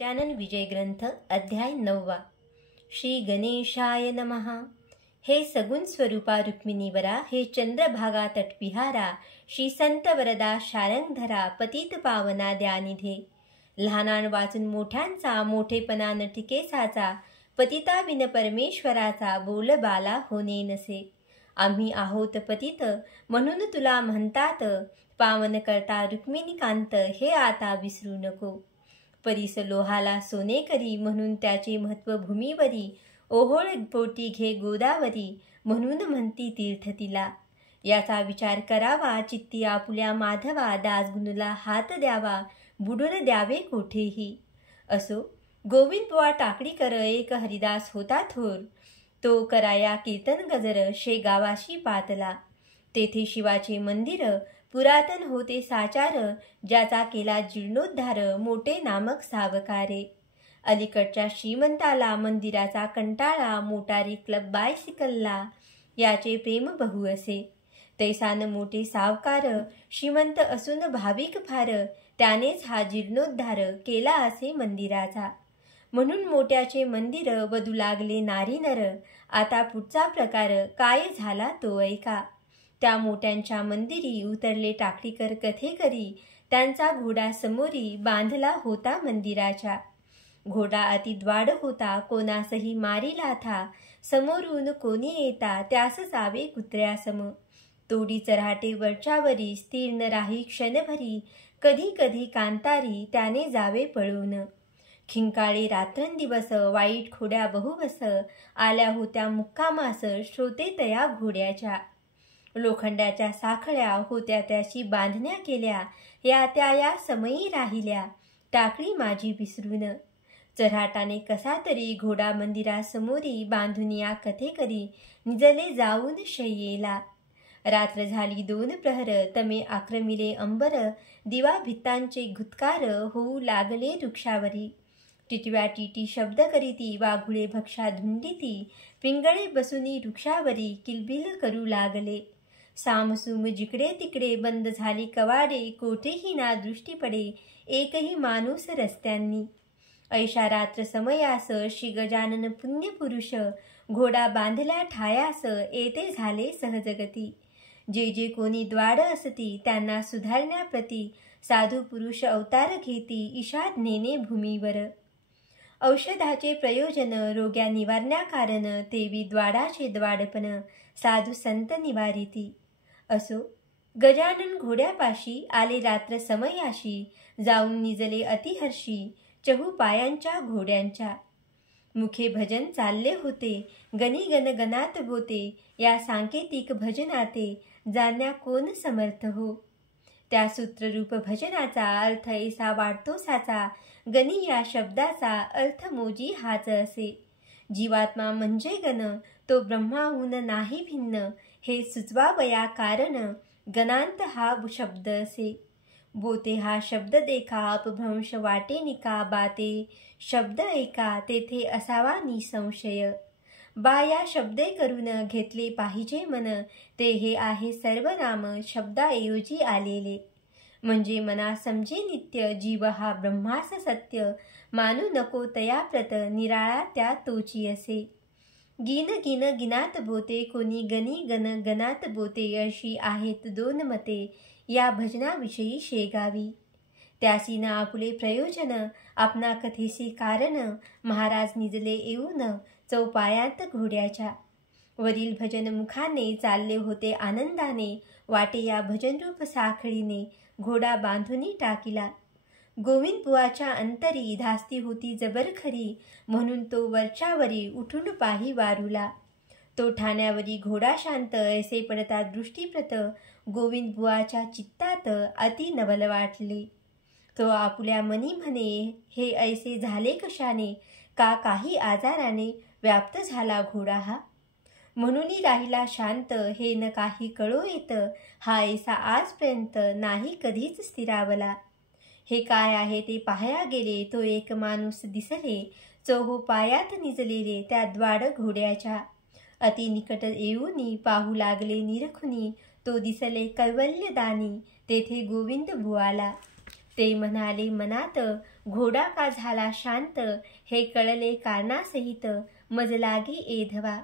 गजानन विजय ग्रंथ अध्याय 9. श्री गणेशाय नमः. हे सगुण स्वरूपा रुक्मिणीवरा, हे चंद्रभागा तटविहारा, श्री संत वरदा शारंगधरा, पतित पावना द्यानिधे. लहानां वाचून मोठ्यांचा, मोठेपणा न टिकेसाचा, पतिता बिन परमेश्वराचा, बोलबाला होणे नसे. आम्ही आहोत पतित म्हणून तुला म्हणतात, पावन करता रुक्मिणीकांत, हे आता विसरू नको. परीस लोहाला सोने करी, म्हणून त्याचे महत्व भूमीवरी. ओहोळ पोटी घे गोदावरी, म्हणून म्हणती तीर्थ तिला. याचा विचार करावा चित्ती आपुल्या माधवा, दासगुणूला हात द्यावा, बुडून द्यावे कोठेही. असो गोविंद बुवा टाकडीकर एक हरिदास होता थोर. तो कराया कीर्तन गजर, शेगावाशी पातला. तेथे शिवाचे मंदिर पुरातन होते साचार, ज्याचा केला जीर्णोद्धार, मोठे नामक सावकारे. अलीकडच्या श्रीमंताला मंदिराचा कंटाळा, मोटारी क्लब बायसिकलला याचे प्रेम बहु असे. तैसान मोठे सावकार, श्रीमंत असून भाविक फार, त्यानेच हा जीर्णोद्धार केला असे मंदिराचा. म्हणून मोठ्याचे मंदिर वधू लागले नारी नर. आता पुढचा प्रकार काय झाला तो ऐका. त्या मोठ्यांच्या मंदिरी उतरले टाकडीकर कथेकरी. त्यांचा घोडा समोरी बांधला होता मंदिराच्या. घोडा अति द्वाड होता, कोणासही मारिला था. समोरून कोणी येता, त्यास जावे कुत्र्यासम. तोडी चऱ्हाटे वरच्यावरी, स्थिर न राही क्षणभरी. कधी कधी कांतारी, त्याने जावे पळून. खिंकाळे रात्रंदिवस, वाईट खोड्या बहुवस. आल्या होत्या मुक्कामास, श्रोते तया घोड्याच्या. लोखंडाच्या साखळ्या होत्या त्याशी बांधण्या केल्या, या त्या या समयी राहिल्या, टाकळी माझी विसरून. चऱ्हाटाने कसा तरी घोडा मंदिरासमोरी बांधून या कथेकरी निजले जाऊन शय्येला. रात्र झाली 2 प्रहर, तमे आक्रमिले अंबर. दिवा भित्तांचे घुतकार, होऊ लागले वृक्षावरी. टिटव्या टिटी शब्द करीती, वाघुळे भक्षा धुंडीती. पिंगळे बसुनी वृक्षावरी, किलबिल करू लागले. सामसूम जिकडे तिकडे बंद झाली कवाडे, कोठेही ना दृष्टी पडे एकही माणूस रस्त्यांनी. ऐशा रात्र समयास, श्री गजानन पुण्यपुरुष, घोडा बांधल्या ठायास, येते झाले सहजगती. जे जे कोणी द्वाड असती, त्यांना सुधारण्याप्रती, साधू पुरुष अवतार घेती, ईशात नेणे भूमीवर. औषधाचे प्रयोजन, रोग्या निवारण्या कारण, तेवी द्वाडाचे द्वाडपण, साधू संत निवारिती. असो गजानन घोड्यापाशी आले रात्र समयाशी, जाऊन निजले अतिहर्षी चहू पायांच्या घोड्यांच्या. मुखे भजन चालले होते, गणी गण गणात बोते. या सांकेतिक भजनाते, जाण्या कोण समर्थ हो. त्या सूत्ररूप भजनाचा अर्थ ऐसा वाटतो साचा, गणी या शब्दाचा अर्थ मोजी हाच असे. जीवात्मा म्हणजे गण, तो ब्रह्माहून नाही भिन्न, हे सुचवावया कारण, गणांत हा शब्द असे. बोते हा शब्द देखा, अपभ्रंश वाटे निका. बाते शब्द एका, तेथे असावा निसंशय. बा या शब्दे करून घेतले पाहिजे मन, ते हे आहे सर्वनाम शब्दाऐवजी आलेले. म्हणजे मना समजे नित्य, जीव हा ब्रह्मास सत्य. मानू नको तया प्रत, निराळा त्या तोची असे. गिन गिन गिनात बोते, कोणी गणी गण गणात बोते. अशी आहेत 2 मते, या भजनाविषयी शेगावी. त्यासी न आपुले प्रयोजन, आपणा कथेसी कारण. महाराज निजले येऊन चौपायांत घोड्याच्या. वरील भजन मुखाने चालले होते आनंदाने. वाटे या भजनरूप साखळीने, घोडा बांधुनी टाकिला. गोविंद बुवाच्या अंतरी धास्ती होती जबर खरी, म्हणून तो वरच्यावरी उठून पाही वारूला. तो ठाण्यावरी घोडा शांत, ऐसे पडता दृष्टीप्रत, गोविंद बुवाच्या चित्तात अति नवल वाटले. तो आपुल्या मनी म्हणे, हे ऐसे झाले कशाने, का काही आजाराने व्याप्त झाला घोडा हा. म्हणून राहिला शांत, हे न काही कळो येत, हा ऐसा आजपर्यंत नाही कधीच स्थिरावला. हे काय आहे ते पाहाया गेले, तो एक माणूस दिसले, चोहो पायात निजलेले त्या द्वाड घोड्याच्या. अति निकट येऊनी पाहू लागले निरखुनी, तो दिसले कैवल्यदानी, तेथे गोविंद बुवाला. ते म्हणाले मनात, घोडा का झाला शांत, हे कळले कारणासहित, मज लागी एधवा.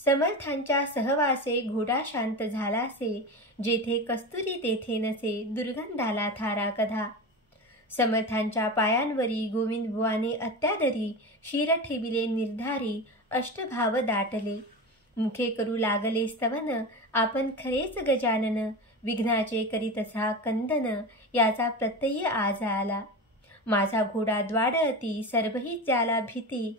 समर्थांच्या सहवासे घोडा शांत झालासे, जेथे कस्तुरी तेथे नसे, दुर्गंधाला थारा कधा. समर्थांच्या पायांवरी गोविंदबुवाने अत्यादरी, शिर ठेविले निर्धारी, अष्टभाव दाटले. मुखे करू लागले स्तवन, आपण खरेच गजानन, विघ्नाचे करीतसा कंदन, याचा प्रत्यय आज आला. माझा घोडा द्वाडअती, सर्वही ज्याला भीती,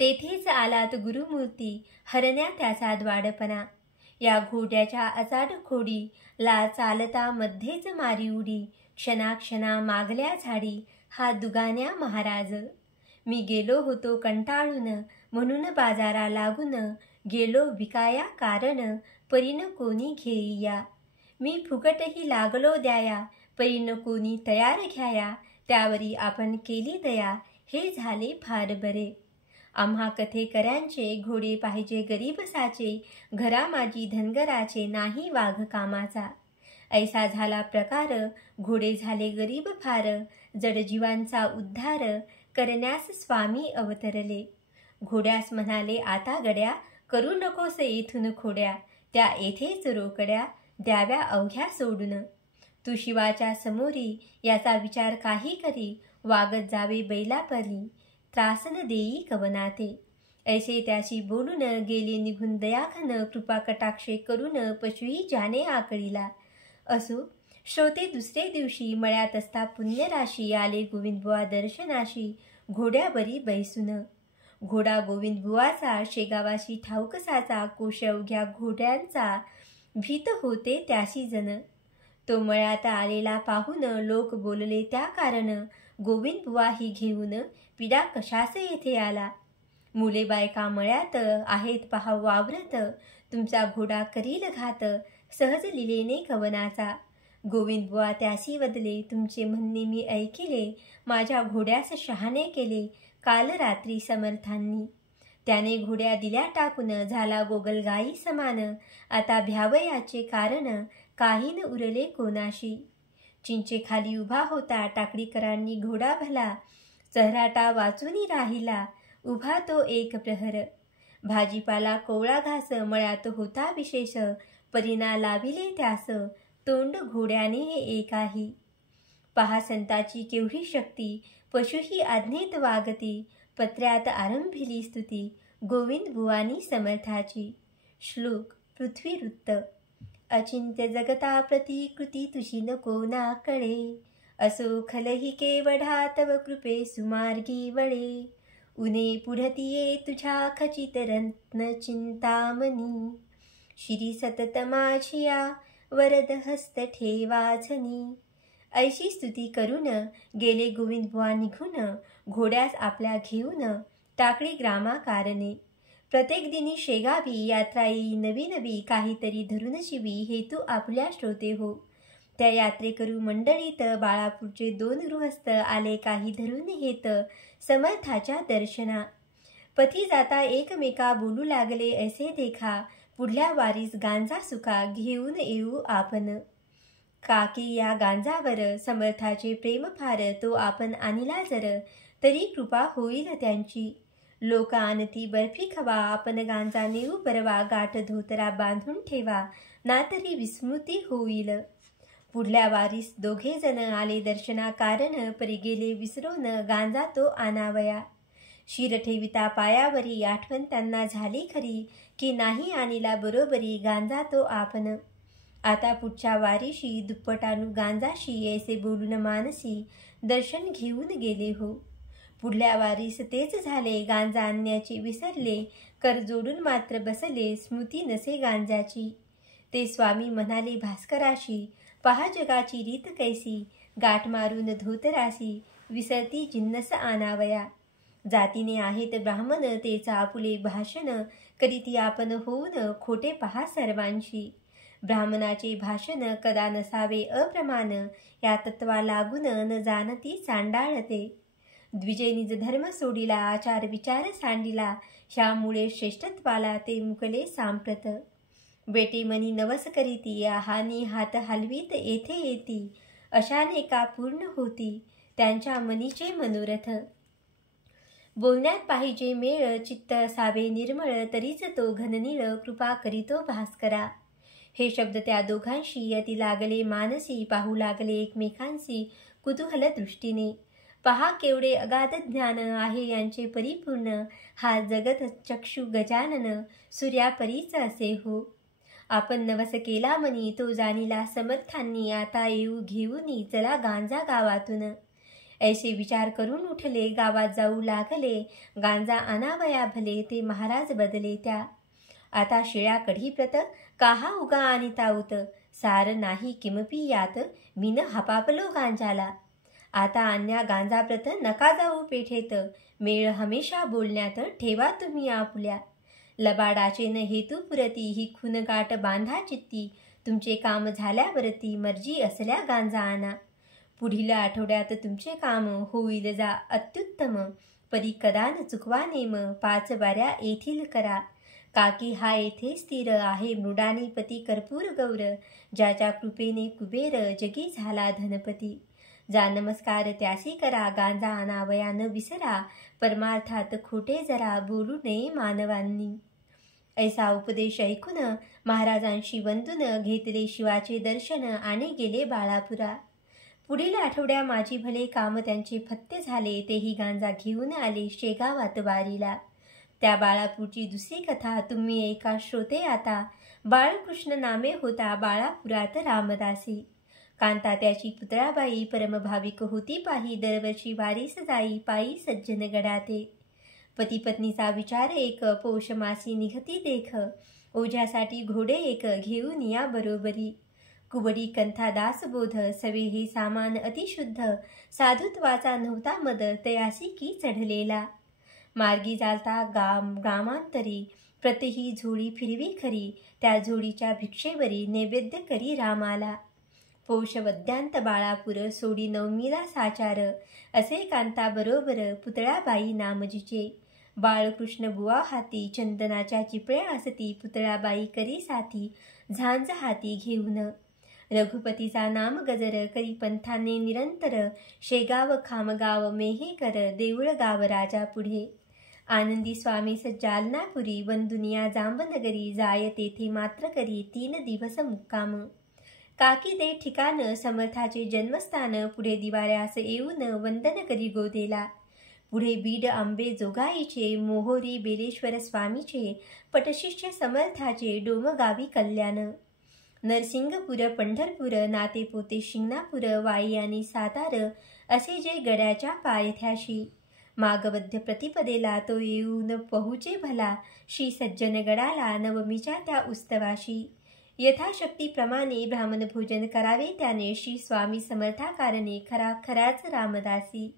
तेथेच आलात गुरुमूर्ती, हरण्या त्याचा द्वाडपणा. या घोड्याच्या अचाट खोडी, ला चालता मध्येच मारी उडी, क्षणाक्षणा मागल्या झाडी, हा दुगान्या महाराज. मी गेलो होतो कंटाळून, म्हणून बाजारा लागून, गेलो विकाया कारण, परीन कोणी घेईया. मी फुकटही लागलो द्याया, परीन कोणी तयार घ्याया, त्यावरी आपण केली दया, हे झाले फार बरे. आम्हा कथेकऱ्यांचे, घोडे पाहिजे गरीबसाचे, घरा माझी धनगराचे, नाही वाघ कामाचा. ऐसा झाला प्रकार, घोडे झाले गरीब फार, जड जीवांचा उद्धार, करण्यास स्वामी अवतरले. घोड्यास म्हणाले आता गड्या, करू नकोस येथून खोड्या, त्या येथेच रोकड्या, द्याव्या अवघ्या सोडून. तू शिवाच्या समोरी, याचा विचार काही करी, वागत जावे बैलापरी, त्रासन देई कवनाते. ऐसे त्याशी बोलून, गेले निघून दयाघन, कृपा कटाक्षे करून, पशुही ज्याने आकळीला. असो श्रोते दुसरे दिवशी, मळ्यात असता पुण्यराशी, आले गोविंदबुवा दर्शनाशी, घोड्यावरी बैसून. घोडा गोविंदबुवाचा, शेगावाशी ठाऊकसाचा, कोश अवघ्या घोड्यांचा, भीत होते त्याशी जन. तो मळ्यात आलेला पाहून, लोक बोलले त्या कारण, गोविंदबुवा ही घेऊन, पिडा कशास येथे आला. मुले बायका मळ्यात आहेत पहा वावरत, तुमचा घोडा करील घात, सहज लिलेने कवनाचा. गोविंदबुवा त्यासी वदले, तुमचे म्हणणे मी ऐकिले, माझ्या घोड्यास शहाणे केले, काल रात्री समर्थांनी. त्याने घोड्या दिल्या टाकून, झाला गोगलगाई समान, आता भ्यावयाचे कारण, काही न उरले कोणाशी. चिंचेखाली उभा होता टाकडीकरांनी घोडा भला, चहराटा वाचूनी राहिला, उभा तो एक प्रहर. भाजीपाला कोवळा घास, मळ्यात होता विशेष, परीना लाविले त्यास, तोंड घोड्याने एकाही. पहा संताची केवढी शक्ती, पशुही आज्ञेत वागती, पत्र्यात आरंभिली स्तुती, गोविंदबुवानी समर्थाची. श्लोक पृथ्वीवृत्त. अचिंत्य जगता प्रती कृती तुझी नको ना कळे, असो खलही केवढा तव कृपे सुमार्गी वळे. उने पुढतिये तुझ्या खचित रत्न चिंतामणी, शिरी सतत माझिया वरद हस्त ठेवाझनी. ऐशी स्तुती करून गेले गोविंदबुवा निघून, घोड्यास आपल्या घेऊन टाकळी ग्रामाकारणे. प्रत्येक दिनी शेगावी यात्रा येई नवी नवी, काहीतरी धरून शिवी हेतू आपल्या श्रोते हो. त्या यात्रेकरू मंडळीत बाळापूरचे 2 गृहस्थ आले काही धरून हेत समर्थाच्या दर्शना. पथी जाता एकमेका बोलू लागले ऐसे देखा, पुढल्या वारीस गांजा सुका घेऊन येऊ आपण. काकी या गांजावर समर्थाचे प्रेम फार, तो आपण आणला जर, तरी कृपा होईल त्यांची. लोक आणती बर्फी खवा, आपण गांजा नेऊ बरवा, गाठ धोतरा बांधून ठेवा, ना तरी विस्मृती होईल. पुढल्या वारीस 2 जण आले दर्शना कारण, परी गेले विसरून गांजा तो आणावया. शिर ठेविता पायावरी, आठवण त्यांना झाली खरी, की नाही आणला बरोबरी गांजा तो आपण. आता पुढच्या वारीशी दुप्पटानू गांजाशी, ऐसे बोलून मानसी दर्शन घेऊन गेले हो. पुढल्या वारीस तेच झाले, गांजा आणण्याचे विसरले, कर जोडून मात्र बसले, स्मृती नसे गांजाची. ते स्वामी म्हणाले भास्कराशी, पहा जगाची रीत कैसी, गाठ मारून धोतरासी, विसरती जिन्नस आणावया. जातीने आहेत ब्राह्मण, तेच आपुले भाषण, करीती आपण होऊन खोटे पहा सर्वांशी. ब्राह्मणाचे भाषण कदा नसावे अप्रमाण, या तत्वा लागून न जाणती चांडाळते. द्विजय निज धर्म सोडिला, आचार विचार सांडिला, ह्यामुळे श्रेष्ठत्वाला ते मुकले सांप्रत. बेटे मनी नवस करीती, हानी हात हलवीत येथे येती, अशाने का पूर्ण होती त्यांच्या मनीचे मनोरथ. बोलण्यात पाहिजे मेळ, चित्त असावे निर्मळ, तरीच तो घननीळ, कृपा करीतो भास्करा. हे शब्द त्या दोघांशी अति लागले मानसी, पाहू लागले एकमेकांशी कुतूहल दृष्टीने. पहा केवढे अगाध ज्ञान आहे यांचे परिपूर्ण, हा जगत चक्षु गजानन, सूर्यापरीच असे हो. आपण नवस केला मनी, तो जाणीला समर्थांनी, आता येऊ घेऊनी चला गांजा गावातून. ऐसे विचार करून उठले, गावात जाऊ लागले, गांजा आणावया भले, ते महाराज बदले त्या. आता शिळ्या कढीप्रत काहा उगा आणिता उत, सार नाही किमपी यात, मीन हापापलो गांजाला. आता अन्या गांजाप्रत नका जाऊ पेठेत, मेळ हमेशा बोलण्यात ठेवा तुम्ही आपुल्या. लबाडाचे न हेतू पुरती, ही खून गाठ बांधा चित्ती, तुमचे काम झाल्यावरती मर्जी असल्या गांजा आणा. पुढील आठवड्यात तुमचे काम होईल जा अत्युत्तम, परी कदा न चुकवा नेम, 5 बाऱ्या येथील करा. काकी हा येथे स्थिर आहे मृडानीपती कर्पूर गौर, ज्याच्या कृपेने कुबेर जगी झाला धनपती. जा नमस्कार त्यासी करा, गांजा आणावया न विसरा, परमार्थात खोटे जरा बोलू नये मानवांनी. ऐसा उपदेश ऐकून महाराजांशी वंदून घेतले शिवाचे दर्शन आणि गेले बाळापुरा. पुढील आठवड्या माझी भले काम त्यांचे फत्ते झाले, तेही गांजा घेऊन आले शेगावात वारीला. त्या बाळापूरची दुसरी कथा तुम्ही ऐका श्रोते आता. बाळकृष्ण नामे होता बाळापुरात रामदासी. कांता त्याची पुतळाबाई परमभाविक होती पाही, दरवर्षी वारीस जाई पायी सज्जन गडाते. पती पत्नीचा विचार एक, पौष मासी निघती देख, ओझ्यासाठी घोडे एक घेऊन या बरोबरी. कुबडी कंथा दासबोध, सवे हे सामान अतिशुद्ध, साधुत्वाचा नव्हता मद तयासी की चढलेला. मार्गी चालता गामांतरी, प्रतही झोळी फिरवी खरी, त्या झोळीच्या भिक्षेवरी नैवेद्य करी रामाला. पौष वद्यांत बाळापूर, सोडी नवमीला साचार, असे कांता बरोबर पुतळाबाई नामजीचे. बाळकृष्ण बुवा हाती चंदनाच्या चिपळ्या असती, पुतळाबाई करी साथी झांज हाती घेऊन. रघुपतीचा नाम गजर करी पंथाने निरंतर, शेगाव खामगाव मेहेकर, देऊळ गाव राजा पुढे. आनंदी स्वामी जालनापुरी, वंदुनिया जांबनगरी, जाय तेथे मात्र करी 3 दिवस मुक्काम. काकी दे ठिकाण समर्थाचे जन्मस्थान, पुढे दिवाळ्यास येऊन वंदन करी गोदेला. पुढे बीड आंबे जोगाईचे, मोहोरी बेलेश्वर स्वामीचे, पटशिष्य समर्थाचे, डोमगावी कल्याण. नरसिंगपूर पंढरपूर, नाते पोते शिंगणापूर, वाई आणि सातार, असे जे गड्याच्या पायथ्याशी. मागवद्य प्रतिपदेला तो येऊन पहुचे भला, श्री सज्जन गडाला नवमीच्या त्या उत्सवाशी. यथाशक्तीप्रमाणे ब्राह्मण भोजन करावे त्याने, श्री स्वामी समर्थाकारणे खराच रामदासी.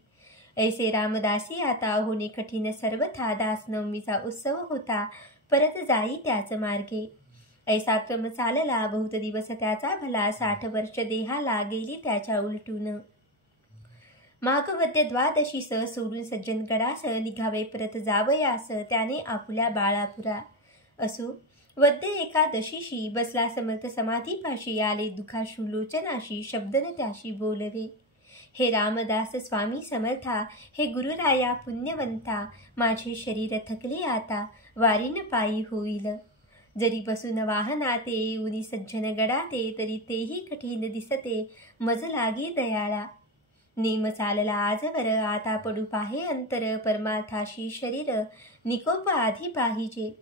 ऐसे रामदासी आता होणे कठीण सर्वथा, दास नवमीचा उत्सव होता परत जाई त्याच मार्गे. ऐसा क्रम चालला बहुत दिवस त्याचा भला, 60 वर्ष देहाला गेली त्याच्या उलटून. माघवद्य द्वादशीस सोडून सज्जन गडास, निघावे परत जावयास त्याने आपुल्या बाळापुरा. असो वद्य एकादशीशी बसला समर्थ समाधीपाशी, आले दुखाशू लोचनाशी, शब्दन त्याशी बोलवे. हे रामदास स्वामी समर्था, हे गुरुराया पुण्यवंता, माझे शरीर थकले आता, वारीन पायी होईल. जरी बसून वाहनाते येऊनी सज्जन गडाते, तरी तेही कठीण दिसते मज लागी दयाळा. नेम चालला आजवर, आता पडू पाहे अंतर, परमार्थाशी शरीर निकोप आधी पाहिजे.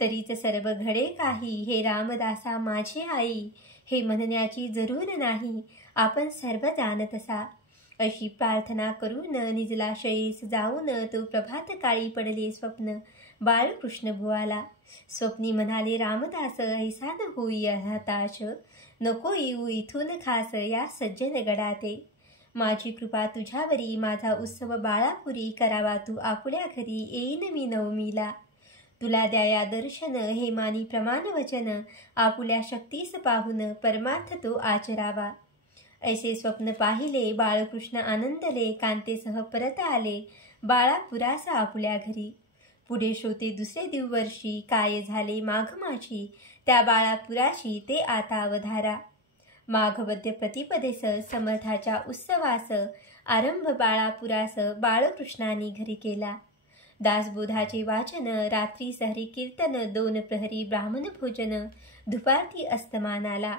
तरीच सर्व घडे काही, हे रामदासा माझे आई, हे म्हणण्याची जरूर नाही, आपण सर्व जाणतसा. अशी प्रार्थना करून निजला शयेस जाऊन, तो प्रभात काळी पडले स्वप्न बाळकृष्ण बुवाला. स्वप्नी म्हणाले रामदास, ऐसा न होई हताश, नको येऊ इथून खास या सज्जन गडाते. माझी कृपा तुझ्यावरी, माझा उत्सव बाळापुरी, करावा तू आपुल्या घरी, येईन मी नवमीला. तुला द्याया दर्शन, हे मानी प्रमाण वचन, आपुल्या शक्तीस पाहून परमार्थ तो आचरावा. ऐसे स्वप्न पाहिले बाळकृष्ण आनंदले, कांतेसह परत आले बाळापुरास आपुल्या घरी. पुढे श्रोते दुसरे दिवशी काय झाले माघ माझी, त्या बाळापुराशी ते आता अवधारा. माघवद्य प्रतिपदेस समर्थाच्या उत्सवास आरंभ बाळापुरास बाळकृष्णाने घरी केला. दासबोधाचे वाचन, रात्री सहरी कीर्तन, 2 प्रहरी ब्राह्मण भोजन, दुपारती अस्तमानाला.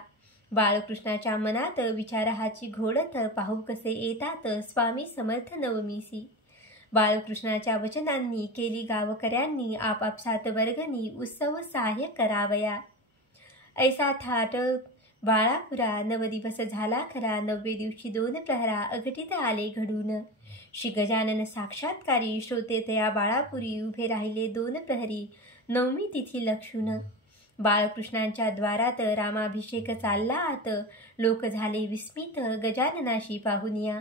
बाळकृष्णाच्या मनात विचाराहाची घोडत, पाहू कसे येतात स्वामी समर्थ नवमीसी. बाळकृष्णाच्या वचनांनी केली गावकऱ्यांनी आपापसात वर्गणी उत्सव सहाय्य करावया. ऐसा थाट बाळापुरा 9 दिवस झाला खरा. 9वे दिवशी 2 प्रहरा अघटित आले घडून. श्री गजानन साक्षात्कारी श्रोते तया बाळापुरी उभे राहिले 2 प्रहरी. 9वी तिथी लक्षून बाळकृष्णांच्या द्वारात रामाभिषेक चालला आत. लोक झाले विस्मित गजाननाशी पाहुनिया.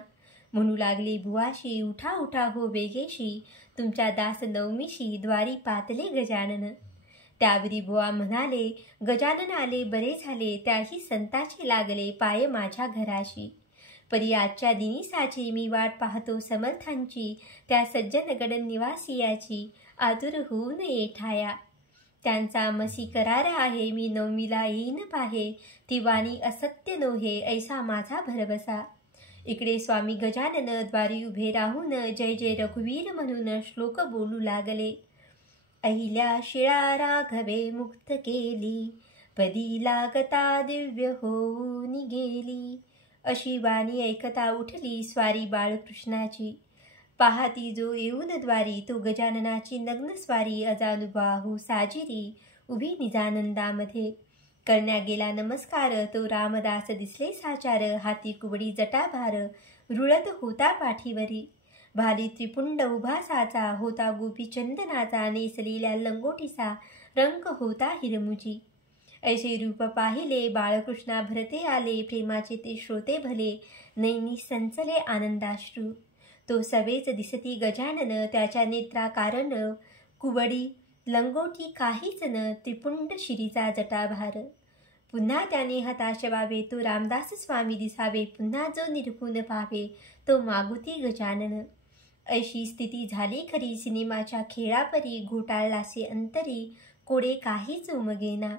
म्हणू लागले बुवाशी, उठा उठा हो वेगेशी, तुमच्या दास नवमीशी द्वारी पातले गजानन. त्यावरी बुवा म्हणाले, गजानन आले बरे झाले, त्याही संताची लागले पाय माझ्या घराशी. परी आजच्या दिनीसाची मी वाट पाहतो समर्थांची, त्या सज्जनगड निवासियाची आतुर होऊन येठाया. त्यांचा मसी करार आहे, मी नवमीला येईन पाहे, ती वाणी असत्य नोहे ऐसा माझा भरवसा. इकडे स्वामी गजानन द्वारी उभे राहून जय जय रघुवीर म्हणून श्लोक बोलू लागले. अहिल्या शिळा राघवे मुक्त केली, पदी लागता दिव्य होऊन गेली. अशी वाणी ऐकता उठली स्वारी बाळकृष्णाची. पाहती जो येऊन द्वारी, तो गजाननाची नग्न स्वारी. अजानुबाहू साजिरी उभी निजानंदामध्ये. करण्या गेला नमस्कार, तो रामदास दिसले साचार. हाती कुबडी जटाभार रुळत होता पाठीवरी. भाली त्रिपुंड उभासाचा होता गोपीचंदनाचा. नेसलेल्या लंगोटीचा रंग होता हिरमुजी. ऐसे रूप पाहिले बाळकृष्णा भरते आले. प्रेमाचे ते श्रोते भले, नैनी संचले आनंदाश्रू. तो सवेच दिसती गजानन, त्याच्या नेत्रा कारण कुबडी लंगोटी काहीच न, त्रिपुंड शिरीचा जटाभार. पुन्हा त्याने हताश व्हावे, तो रामदास स्वामी दिसावे. पुन्हा जो निरखून पाहावे, तो मागुती गजानन. ऐशी स्थिती झाली खरी सिनेमाच्या खेळापरी. घोटाळलासे अंतरी कोडे काहीच उमगेना.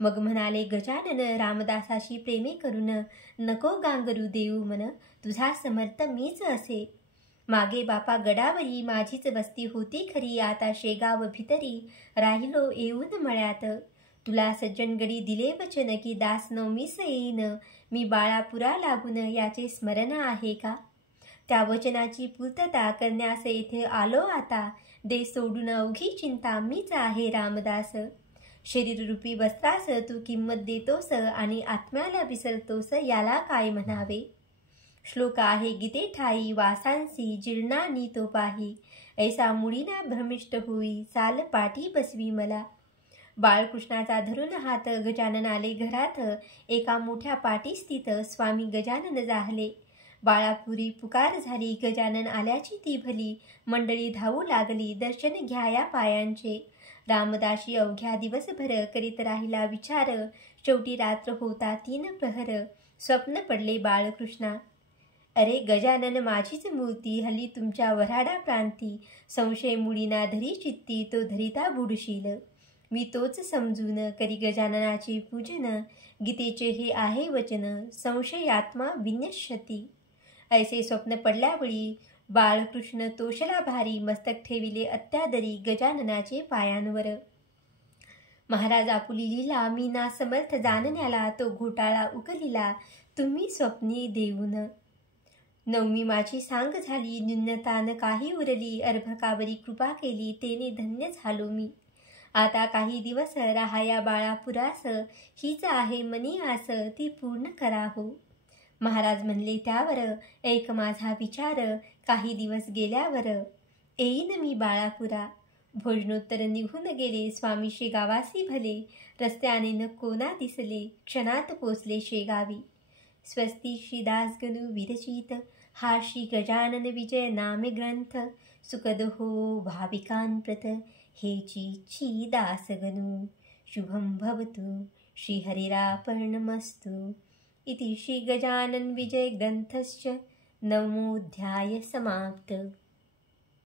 मग म्हणाले गजानन रामदासाशी प्रेमे करून, नको गांगरू देऊ मन, तुझा समर्थ मीच असे. मागे बापा गडावरी माझीच वस्ती होती खरी. आता शेगाव भितरी राहिलो येऊन मळ्यात. तुला सज्जनगडी दिले वचन की दास नवमीस येईन. मी बाळापुरा लागून याचे स्मरण आहे का? त्या वचनाची पूर्तता करण्यास येथे आलो आता. दे सोडून अवघी चिंता, मीच आहे रामदास. शरीररूपी वस्त्रास तू किंमत देतोस आणि आत्म्याला विसरतोस, याला काय म्हणावे? श्लोक आहे गीते ठाई, वासांसी जीर्णानी तो पाही. ऐसा मुळीना भ्रमिष्ट होई, चाल पाठी बसवी मला. बाळकृष्णाचा धरून हात गजानन आले घरात. एका मोठ्या पाटी स्थित स्वामी गजानन जाहले. बाळापुरी पुकार झाली, गजानन आल्याची ती भली. मंडळी धावू लागली, दर्शन घ्याया पायांचे. रामदासी अवघ्या दिवसभर करीत राहिला विचार. शेवटी रात्र होता 3 प्रहर. स्वप्न पडले बाळकृष्णा. अरे गजानन माझीच मूर्ती, हल्ली तुमच्या वऱ्हाडा प्रांती. संशय मुळीना धरी चित्ती, तो धरिता बुडशील. मी तोच समजून करी गजाननाचे पूजन. गीतेचे हे आहे वचन, संशयात्मा विनश्यती. ऐसे स्वप्न पडल्यावेळी बाळकृष्ण तोषला भारी. मस्तक ठेविले अत्यादरी गजाननाचे पायांवर. महाराज आपुली लीला मी ना समर्थ जाणण्याला. तो घोटाळा उकलिला तुम्ही स्वप्नी देऊन. नवमी माझी सांग झाली, न्यूनतान काही उरली. अर्भकावरी कृपा केली, तेने धन्य झालो मी. आता काही दिवस राहाया बाळापुरास. हीच आहे मनी आस, ती पूर्ण करा हो. महाराज म्हणले त्यावर, ऐक माझा विचार. काही दिवस गेल्यावर येईन मी बाळापुरा. भोजनोत्तर निघून गेले स्वामी शेगावासी भले. रस्त्याने न कोणा दिसले, क्षणात पोचले शेगावी. स्वस्ती श्रीदासगणू विरचित हा श्री गजानन विजय नामे ग्रंथ. सुखद हो भाविकांप्रत हेची दासगणू. शुभं भवतु श्रीहरिरापणमस्तु. इति श्री गजानन विजय ग्रंथस्य 9मोऽध्याय समाप्त.